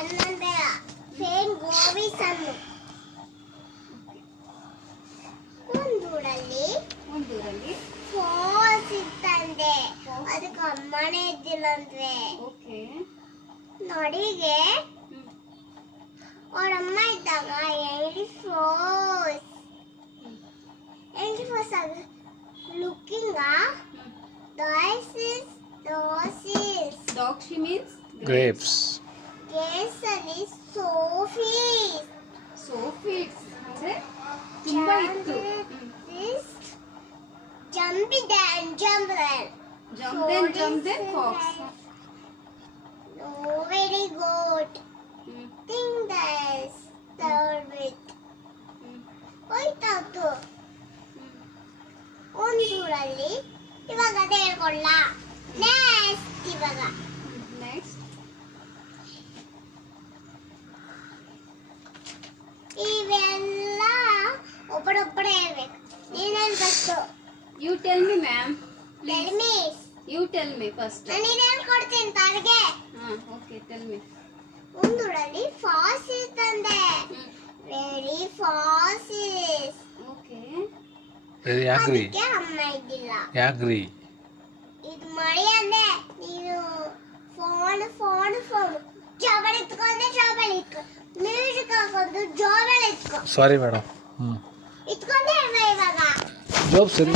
ಅನ್ನಂದೆ same gobi ಸಣ್ಣ ಒಂದೂರಲ್ಲಿ falls ಇತ್ತಂದೆ ಅದಕ್ಕೆ ಅಮ್ಮನೇ ಇದ್ದಿಲ್ಲಂದ್ರೆ ನೋಡಿಗೆ ಅವ್ರ ಅಮ್ಮ ಇದ್ದಾಗ ಎಂಟ್ರಿ ಫೋರ್ಸ್ ಆಗ looking dog she means grapes ಕೇಸರಿ ಸೋಫೀಸ್ ಅಂದ್ರೆ ತುಂಬಾ ಇತ್ತು. Jump then fox. No, very good. Think that's third with. ಹೋಯ್ತಾತು ಒಂದೂರಲ್ಲಿ ಇವಾಗ ಅದೇ ಹೇಳ್ಕೊಳ್ಳ ನೆಕ್ಸ್ಟ್ ಇವಾಗ ಇವೆಲ್ಲ ಒಬ್ಬರೊಬ್ಬರೇ ಹೇಳ್ಬೇಕು. ನೀನೇನು first You tell me, ma'am. Tell me. You tell me first. ನಾನು ಹೇಳ್ಕೊಡ್ತೀನಿ ತಾರಿಗೆ. Okay, tell me. ಒಂದೂರಲ್ಲಿ ಫಾಲ್ಸ್ ಇತ್ತಂದೆ ವೆರಿ ಫಾಲ್ಸ್ Okay. ಯಾಕ್ರಿ ಅದಕ್ಕೆ ಅಮ್ಮ ಇದ್ದಿಲ್ಲ. ಯಾಕ್ರಿ ಇದು ಮಳೆ ಅಂದೆ ನೀನು ಫೋನ್ ಜಾಬಲ್ ಇಟ್ಕೊಂಡೆ ಮ್ಯೂಸಿಕ್ ಹಾಕೊಂಡು ಜಾಬಲ್ ಇಟ್ಕೊ ಸಾರಿ ಮೇಡಮ್ ಇಟ್ಕೊಂಡೆ ಇವಾಗ ಜಾಬ್ ಸರಿ